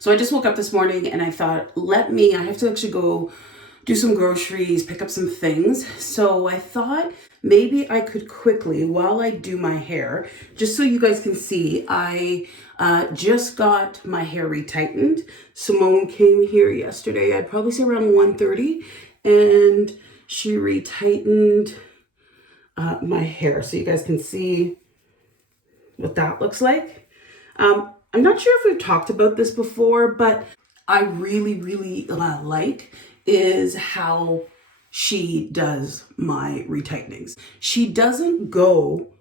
So I just woke up this morning and I thought, I have to actually go do some groceries, pick up some things. So I thought maybe I could quickly, while I do my hair, just so you guys can see, I just got my hair retightened. Simone came here yesterday, I'd probably say around 1:30, and she retightened my hair so you guys can see what that looks like. I'm not sure if we've talked about this before, but I really like is how she does my retightenings. She doesn't go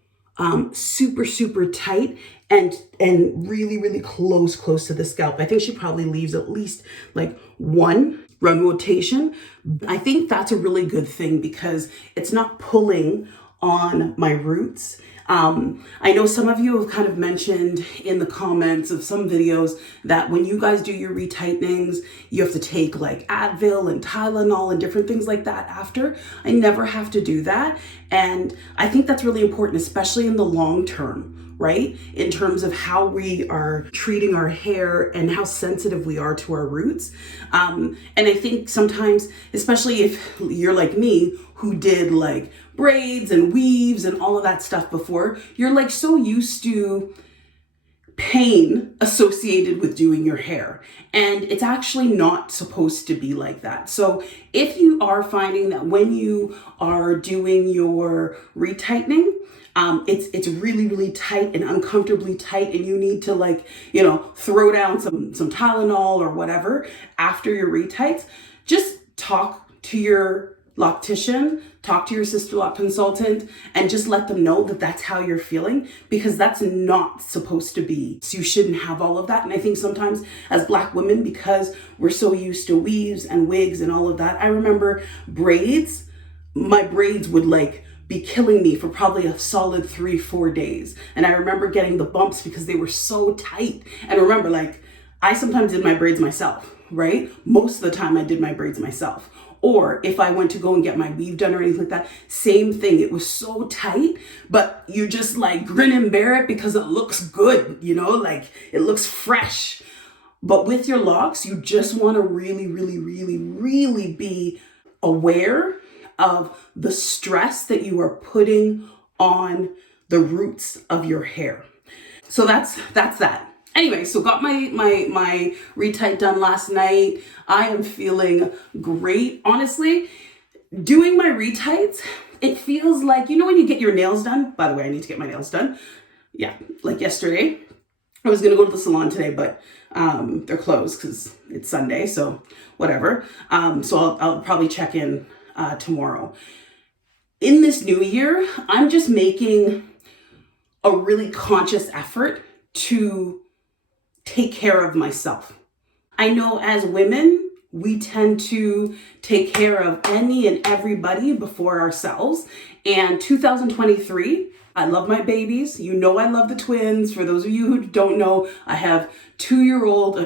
super tight and really close to the scalp. I think she probably leaves at least like one run rotation. I think that's a really good thing because it's not pulling on my roots. I know some of you have kind of mentioned in the comments of some videos that when you guys do your retightenings, you have to take like Advil and Tylenol and different things like that after. I never have to do that. And I think that's really important, especially in the long term, right? In terms of how we are treating our hair and how sensitive we are to our roots. And I think sometimes, especially if you're like me, who did like braids and weaves and all of that stuff before, you're like so used to pain associated with doing your hair. And it's actually not supposed to be like that. So if you are finding that when you are doing your retightening, it's really tight and uncomfortably tight, and you need to like, throw down some Tylenol or whatever after your retights, just talk to your loctician, talk to your Sisterlock consultant, and just let them know that that's how you're feeling, because that's not supposed to be. So you shouldn't have all of that. And I think sometimes as Black women, because we're so used to weaves and wigs and all of that, I remember my braids would like be killing me for probably a solid 3-4 days. And I remember getting the bumps because they were so tight. And remember, like, I sometimes did my braids myself, right? Most of the time I did my braids myself. Or if I went to go and get my weave done or anything like that, same thing. It was so tight, but you just like grin and bear it because it looks good, like it looks fresh. But with your locks, you just want to really be aware of the stress that you are putting on the roots of your hair. So that's that. Anyway, so got my retight done last night. I am feeling great. Honestly, doing my retights, it feels like, when you get your nails done. By the way, I need to get my nails done. Yeah, like yesterday. I was going to go to the salon today, but they're closed because it's Sunday, so whatever. So I'll probably check in tomorrow. In this new year, I'm just making a really conscious effort to take care of myself. I know as women, we tend to take care of any and everybody before ourselves. And 2023, I love my babies. I love the twins. For those of you who don't know, I have 12-year-old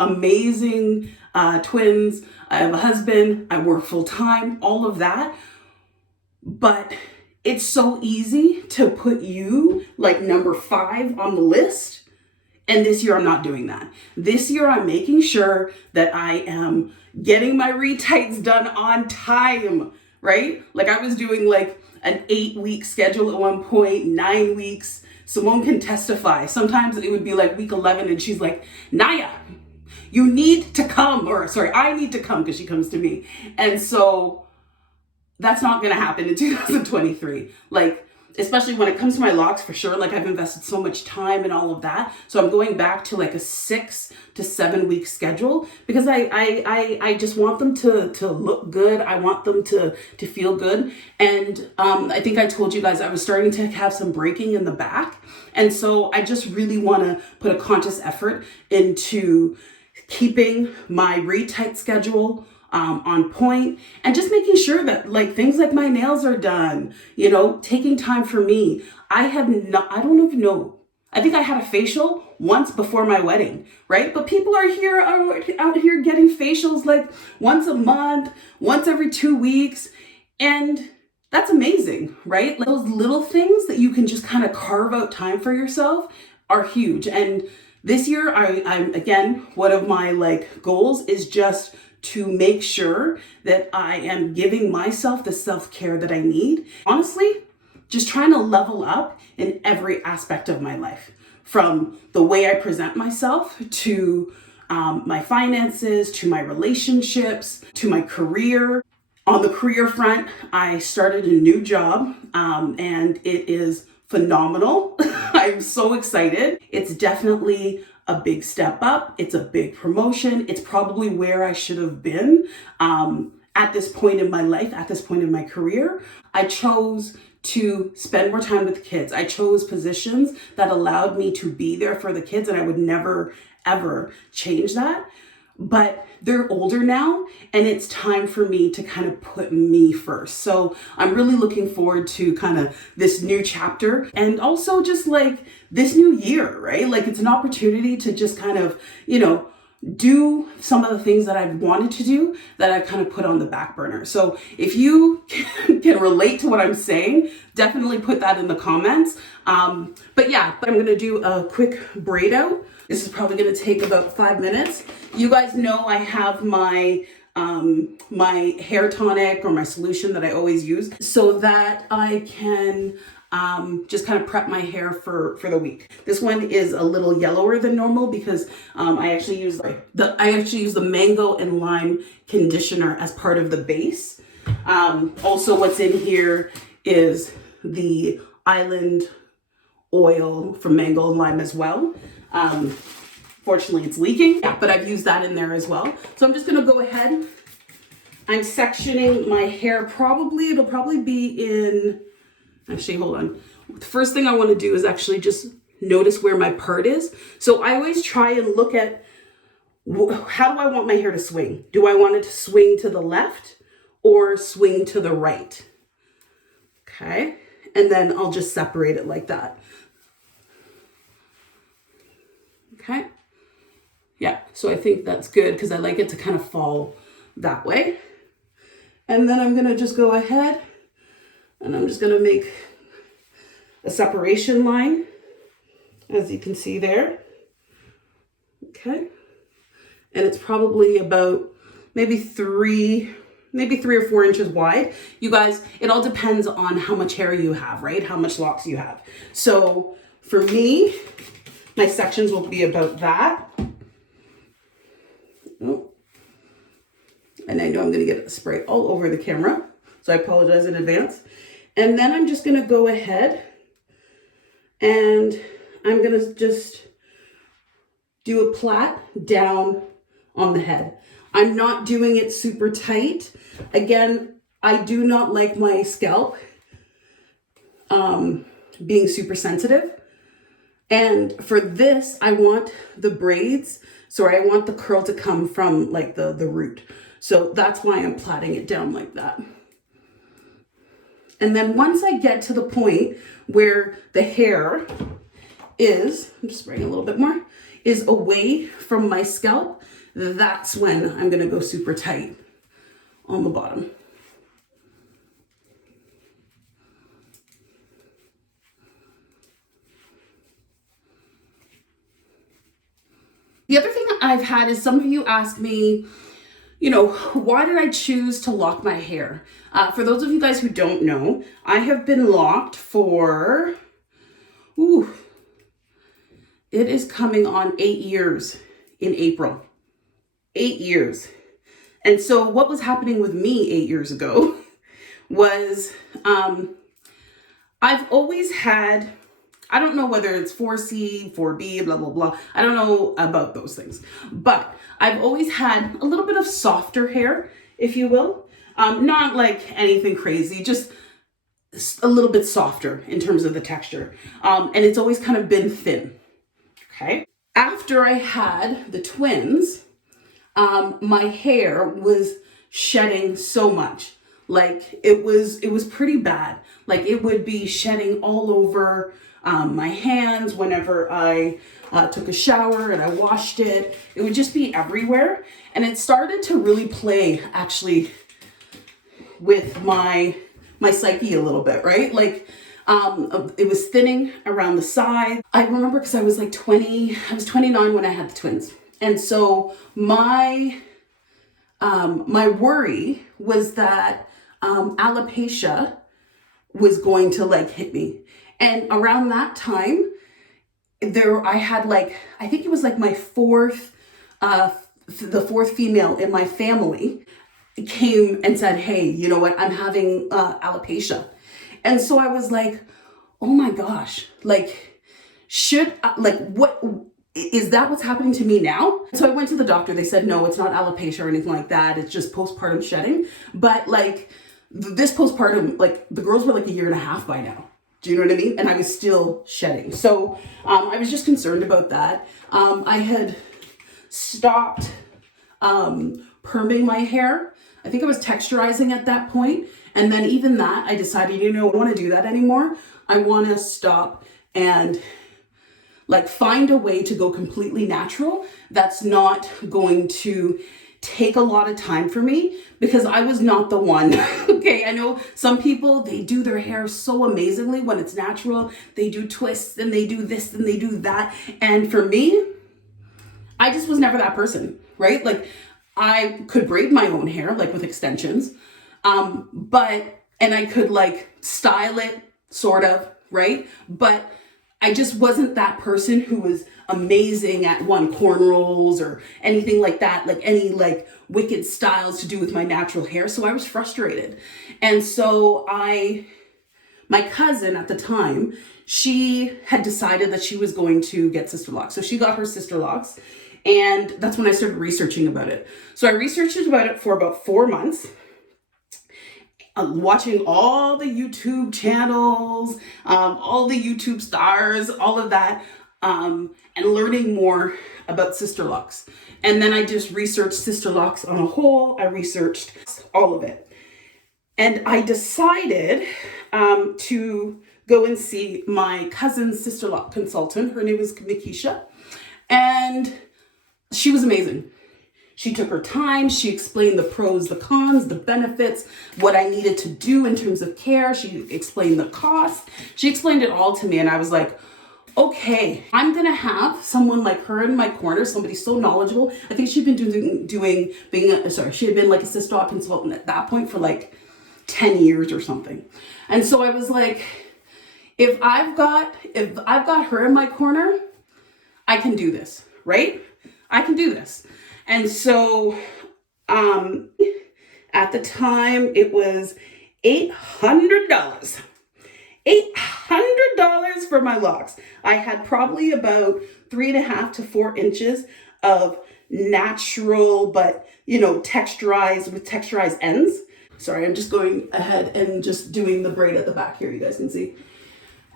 amazing twins. I have a husband. I work full time, all of that. But it's so easy to put you like number 5 on the list. And this year I'm not doing that. This year I'm making sure that I am getting my retights done on time, right? Like I was doing like an 8-week schedule at one point, 9 weeks. Simone can testify. Sometimes it would be like week 11 and she's like, Nya, you need to come, I need to come, because she comes to me. And so that's not going to happen in 2023. Like, especially when it comes to my locks, for sure. Like I've invested so much time and all of that. So I'm going back to like a 6 to 7 week schedule because I just want them to look good. I want them to feel good. And I think I told you guys I was starting to have some breaking in the back. And so I just really want to put a conscious effort into keeping my retight schedule on point, and just making sure that like things like my nails are done, taking time for me. I don't even know. I think I had a facial once before my wedding, right? But people are out here getting facials like once a month, once every 2 weeks. And that's amazing, right? Like those little things that you can just kind of carve out time for yourself are huge. And This year, I'm again, one of my like goals is just to make sure that I am giving myself the self-care that I need. Honestly, just trying to level up in every aspect of my life, from the way I present myself to my finances, to my relationships, to my career. On the career front, I started a new job and it is phenomenal. I'm so excited. It's definitely a big step up. It's a big promotion. It's probably where I should have been at this point in my life, at this point in my career. I chose to spend more time with the kids. I chose positions that allowed me to be there for the kids, and I would never, ever change that. But they're older now, and it's time for me to kind of put me first. So I'm really looking forward to kind of this new chapter, and also just like this new year, right? Like it's an opportunity to just kind of, do some of the things that I've wanted to do that I've kind of put on the back burner. So if you can relate to what I'm saying, definitely put that in the comments. But I'm gonna do a quick braid out. This is probably gonna take about 5 minutes. You guys know I have my my hair tonic or my solution that I always use so that I can just kind of prep my hair for the week. This one is a little yellower than normal because I actually use the mango and lime conditioner as part of the base. Also, what's in here is the island oil from mango and lime as well. Fortunately, it's leaking, but I've used that in there as well. So I'm just gonna go ahead. I'm sectioning my hair. It'll probably be in. Actually, hold on. The first thing I want to do is actually just notice where my part is. So I always try and look at how do I want my hair to swing? Do I want it to swing to the left or swing to the right? Okay. And then I'll just separate it like that. Okay. Yeah. So I think that's good because I like it to kind of fall that way. And then I'm going to just go ahead and I'm just going to make a separation line, as you can see there. Okay. And it's probably about maybe three or 4 inches wide. You guys, it all depends on how much hair you have, right? How much locks you have. So for me, my sections will be about that. Oh. And I know I'm going to get spray all over the camera, so I apologize in advance. And then I'm just going to go ahead and I'm going to just do a plait down on the head. I'm not doing it super tight. Again, I do not like my scalp being super sensitive. And for this, I want the braids, so I want the curl to come from like the root. So that's why I'm plaiting it down like that. And then once I get to the point where the hair is, I'm just spraying a little bit more, is away from my scalp, that's when I'm gonna go super tight on the bottom. The other thing I've had is some of you ask me, why did I choose to lock my hair? For those of you guys who don't know, I have been locked for, it is coming on 8 years in April. 8 years. And so what was happening with me 8 years ago was I've always had, I don't know whether it's 4C, 4B, blah, blah, blah. I don't know about those things. But I've always had a little bit of softer hair, if you will. Not like anything crazy, just a little bit softer in terms of the texture. And it's always kind of been thin. Okay. After I had the twins, my hair was shedding so much. Like it was pretty bad. Like it would be shedding all over my hands whenever I took a shower and I washed it. It would just be everywhere. And it started to really play actually with my psyche a little bit, right? Like It was thinning around the side. I remember because I was like 20, I was 29 when I had the twins. And so my worry was that alopecia was going to like hit me. And around that time, I had like, I think it was like my the fourth female in my family came and said, hey, you know what, I'm having alopecia. And so I was like, oh my gosh, like, what, is that what's happening to me now? So I went to the doctor. They said, no, it's not alopecia or anything like that. It's just postpartum shedding. But like this postpartum, like the girls were like a year and a half by now. Do you know what I mean? And I was still shedding. So I was just concerned about that. I had stopped perming my hair. I think I was texturizing at that point. And then even that, I decided, you know, I don't want to do that anymore. I want to stop and like find a way to go completely natural that's not going to take a lot of time for me, because I was not the one. Okay, I know some people, they do their hair so amazingly when it's natural. They do twists and they do this and they do that. And for me, I just was never that person, right? Like I could braid my own hair, like with extensions, and I could like style it sort of, right? But I just wasn't that person who was amazing at cornrows or anything like that, like any like wicked styles to do with my natural hair. So I was frustrated. And so my cousin at the time, she had decided that she was going to get Sisterlocks. So she got her Sisterlocks, and that's when I started researching about it. So I researched about it for about 4 months. Watching all the YouTube channels, all the YouTube stars, all of that, and learning more about Sisterlocks. And then I just researched Sisterlocks on a whole. I researched all of it. And I decided to go and see my cousin's Sisterlock consultant. Her name is Mikisha. And she was amazing. She took her time. She explained the pros, the cons, the benefits, what I needed to do in terms of care. She explained the cost. She explained it all to me. And I was like, okay, I'm going to have someone like her in my corner, somebody so knowledgeable. I think she'd been she had been like a Sisterlock consultant at that point for like 10 years or something. And so I was like, if I've got her in my corner, I can do this, right? I can do this. And so at the time it was $800. $800 for my locks. I had probably about 3.5 to 4 inches of natural, but texturized with texturized ends. Sorry, I'm just going ahead and just doing the braid at the back here, you guys can see.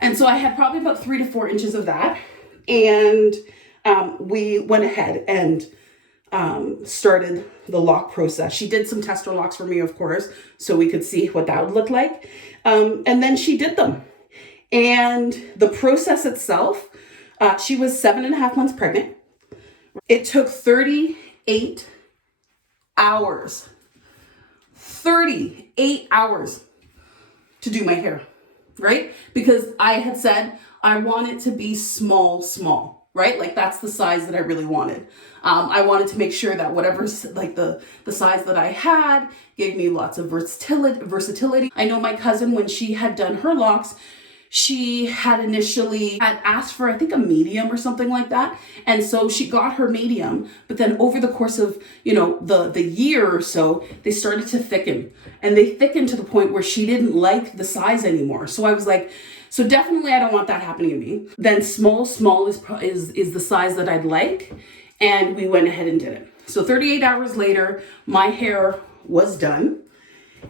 And so I had probably about 3 to 4 inches of that. And we went ahead and started the lock process. She did some tester locks for me, of course, so we could see what that would look like. And then she did them. And the process itself, she was 7.5 months pregnant. It took 38 hours. 38 hours to do my hair, right? Because I had said I want it to be small, right? Like that's the size that I really wanted. I wanted to make sure that whatever, like the size that I had gave me lots of versatility. I know my cousin, when she had done her locks, she had initially asked for, I think, a medium or something like that. And so she got her medium, but then over the course of, the year or so, they started to thicken, and they thickened to the point where she didn't like the size anymore. So I was like, so definitely I don't want that happening to me. Then small is the size that I'd like. And we went ahead and did it. So 38 hours later, my hair was done,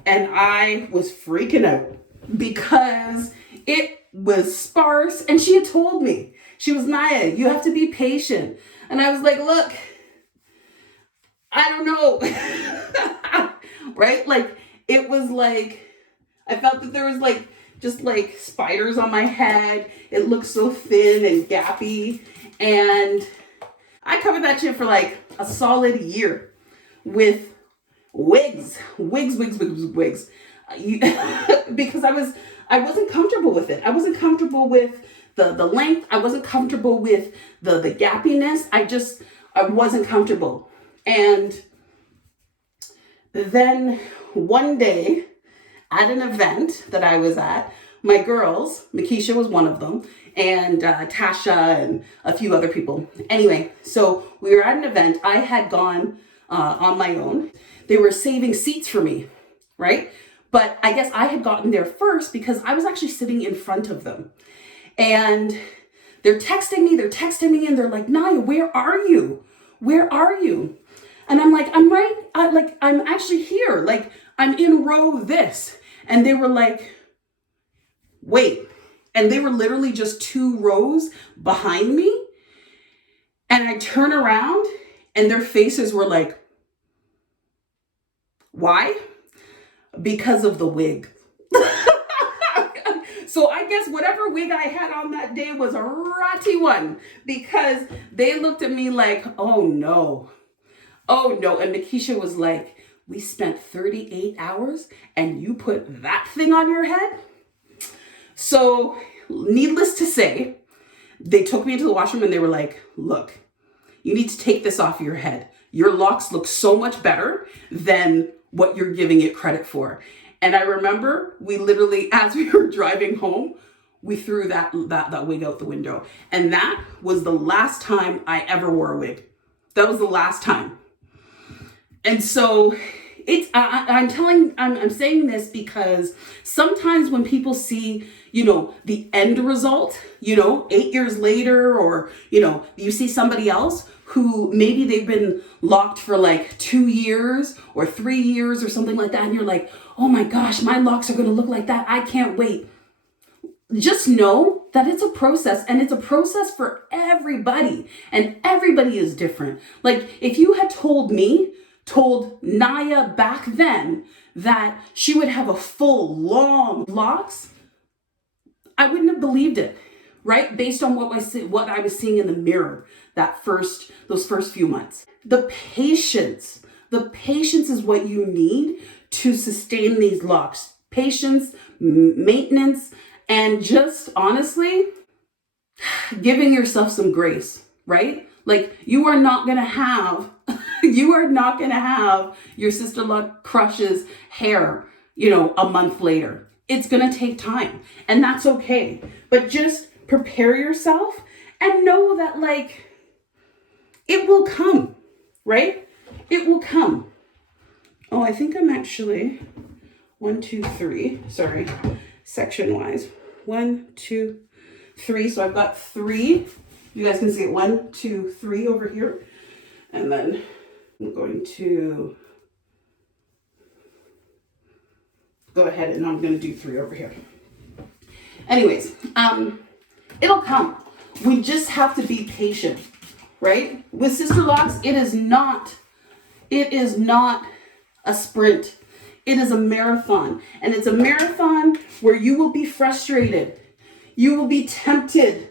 and I was freaking out because it was sparse. And she had told me, she was, Nya, you have to be patient. And I was like, look, I don't know. Right? Like, it was like, I felt that there was like, just like spiders on my head. It looked so thin and gappy. And I covered that shit for like a solid year with wigs. Because I wasn't comfortable with it. I wasn't comfortable with the length. I wasn't comfortable with the gappiness. I wasn't comfortable. And then one day at an event that I was at, my girls, Makisha was one of them, and Tasha and a few other people. Anyway, so we were at an event. I had gone on my own. They were saving seats for me, right? But I guess I had gotten there first because I was actually sitting in front of them. And they're texting me, and they're like, Nya, where are you? Where are you? And I'm like, I'm actually here. Like, I'm in row this. And they were like, wait. And they were literally just 2 rows behind me. And I turn around and their faces were like, why? Because of the wig. So I guess whatever wig I had on that day was a ratty one, because they looked at me like, oh no. Oh no. And Makisha was like, we spent 38 hours and you put that thing on your head? So needless to say, they took me into the washroom and they were like, look, you need to take this off your head. Your locks look so much better than what you're giving it credit for. And I remember we literally, as we were driving home, we threw that wig out the window. And that was the last time I ever wore a wig. That was the last time. And so I'm saying this because sometimes when people see, the end result, 8 years later, or, you see somebody else who maybe they've been locked for like 2 years or 3 years or something like that. And you're like, oh my gosh, my locks are going to look like that. I can't wait. Just know that it's a process, and it's a process for everybody, and everybody is different. Like, if you had told Nya back then that she would have a full long locks, I wouldn't have believed it, right? Based on what I was seeing in the mirror those first few months. The patience is what you need to sustain these locks. Patience, maintenance, and just honestly giving yourself some grace, right? Like, you are not going to have your Sisterlock Crush's hair, a month later. It's going to take time, and that's okay. But just prepare yourself and know that, like, it will come, right? It will come. Oh, I think I'm actually 1, 2, 3. Sorry, section wise. 1, 2, 3. So I've got 3. You guys can see it. 1, 2, 3 over here. And then I'm going to go ahead and I'm going to do 3 over here. Anyways, it'll come. We just have to be patient, right? With Sisterlocks, it is not a sprint. It is a marathon, and it's a marathon where you will be frustrated. You will be tempted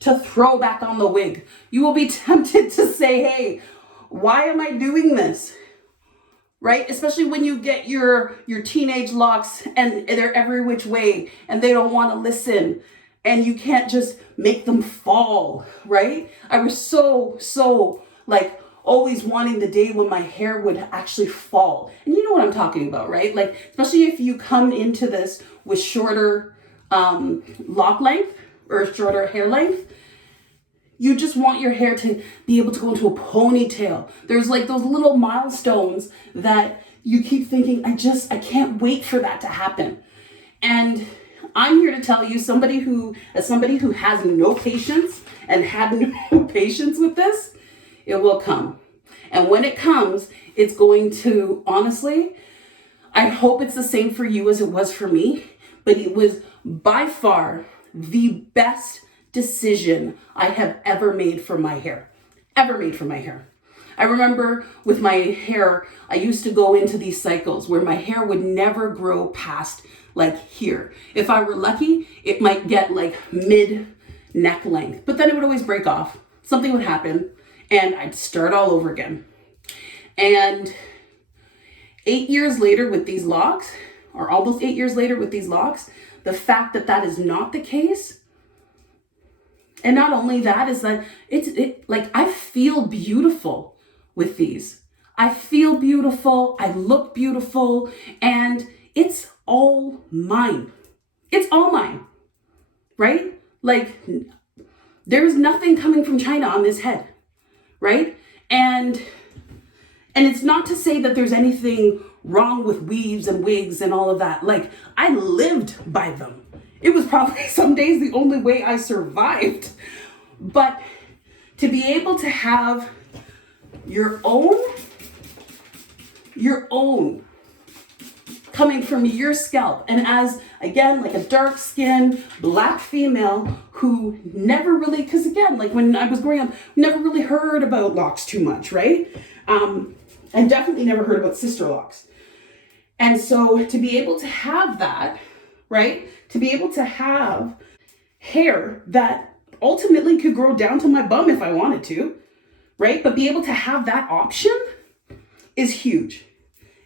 to throw back on the wig. You will be tempted to say, hey, why am I doing this? Right? Especially when you get your teenage locks and they're every which way and they don't want to listen, and you can't just make them fall, right? I was so like always wanting the day when my hair would actually fall. And you know what I'm talking about, right? Like, especially if you come into this with shorter lock length or shorter hair length, you just want your hair to be able to go into a ponytail. There's like those little milestones that you keep thinking, I can't wait for that to happen. And I'm here to tell you, as somebody who has no patience and had no patience with this, it will come. And when it comes, it's going to, honestly, I hope it's the same for you as it was for me, but it was by far the best decision I have ever made for my hair. I remember with my hair, I used to go into these cycles where my hair would never grow past like here. If I were lucky, it might get like mid neck length, but then it would always break off. Something would happen and I'd start all over again. And 8 years later with these locks, or almost 8 years later with these locks, the fact that that is not the case. And not only that is that like I feel beautiful with these. I feel beautiful. I look beautiful, and it's all mine. It's all mine, right? Like there's nothing coming from China on this head, right? And it's not to say that there's anything wrong with weaves and wigs and all of that. Like I lived by them. It was probably some days the only way I survived. But to be able to have your own coming from your scalp, and as again, like a dark skinned black female who never really, because again, like when I was growing up, never really heard about locks too much, right? And definitely never heard about Sisterlocks. And so to be able to have that, right? To be able to have hair that ultimately could grow down to my bum if I wanted to, right? But be able to have that option is huge.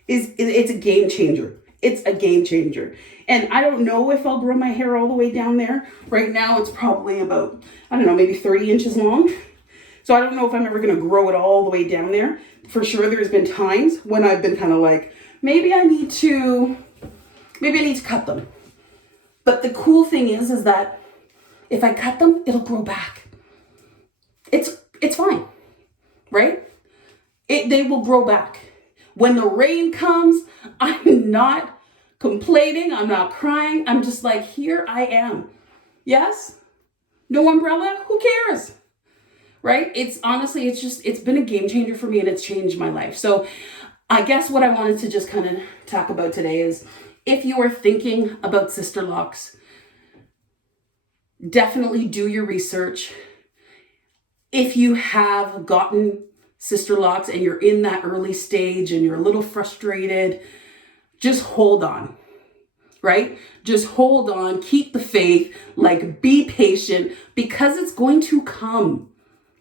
It's a game changer. It's a game changer. And I don't know if I'll grow my hair all the way down there. Right now it's probably about, I don't know, maybe 30 inches long. So I don't know if I'm ever gonna grow it all the way down there. For sure, there's been times when I've been kind of like, maybe I need to cut them. But the cool thing is that if I cut them, it'll grow back. It's fine, right? They will grow back. When the rain comes, I'm not complaining. I'm not crying. I'm just like, here I am. Yes? No umbrella? Who cares? Right? It's honestly, it's been a game changer for me, and it's changed my life. So I guess what I wanted to just kind of talk about today is, if you are thinking about Sisterlocks, definitely do your research. If you have gotten Sisterlocks and you're in that early stage and you're a little frustrated, just hold on, right? Just hold on, keep the faith, like be patient, because it's going to come,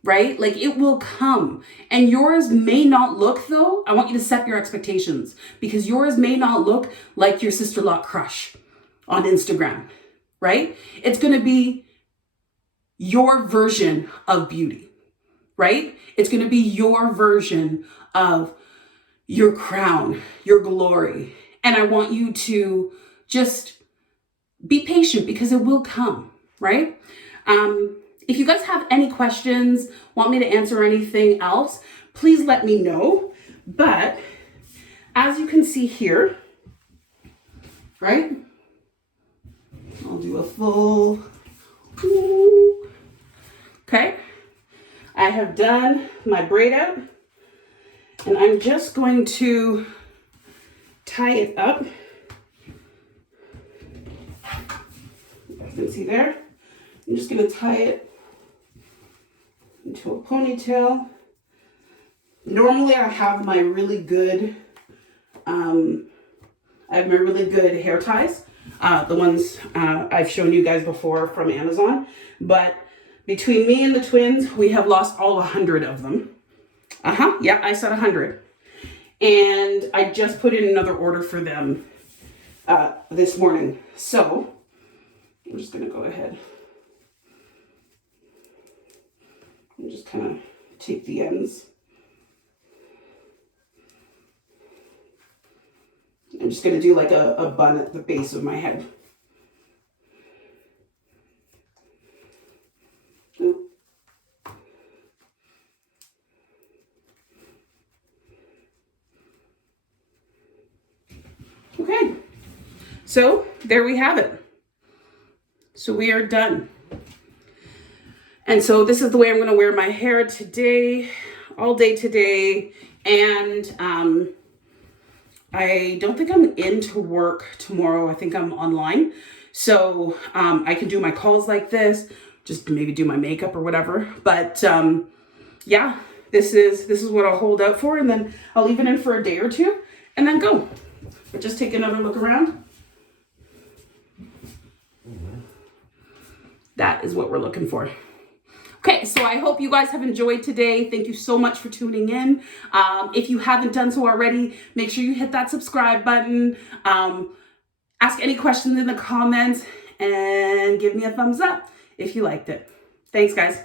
right? Like it will come. And yours may not look, though, I want you to set your expectations, because yours may not look like your Sisterlock crush on Instagram, right? It's going to be your version of beauty, right? It's going to be your version of your crown, your glory. And I want you to just be patient, because it will come, right? If you guys have any questions, want me to answer anything else, please let me know. But as you can see here, right? I'll do a full, okay? I have done my braid out, and I'm just going to tie it up. You guys can see there. I'm just going to tie it into a ponytail. Normally I have my really good, hair ties. The ones I've shown you guys before from Amazon. But between me and the twins, we have lost all 100 of them. Yeah, I said 100. And I just put in another order for them this morning. So I'm just going to go ahead. I'm just kind of take the ends. I'm just going to do like a bun at the base of my head. Okay, so there we have it. So we are done. And so this is the way I'm going to wear my hair today, all day today. And I don't think I'm into work tomorrow. I think I'm online. So I can do my calls like this, just maybe do my makeup or whatever. But yeah, this is what I'll hold out for. And then I'll leave it in for a day or two and then go. But just take another look around. That is what we're looking for. Okay, so I hope you guys have enjoyed today. Thank you so much for tuning in. If you haven't done so already, make sure you hit that subscribe button. Ask any questions in the comments and give me a thumbs up if you liked it. Thanks, guys.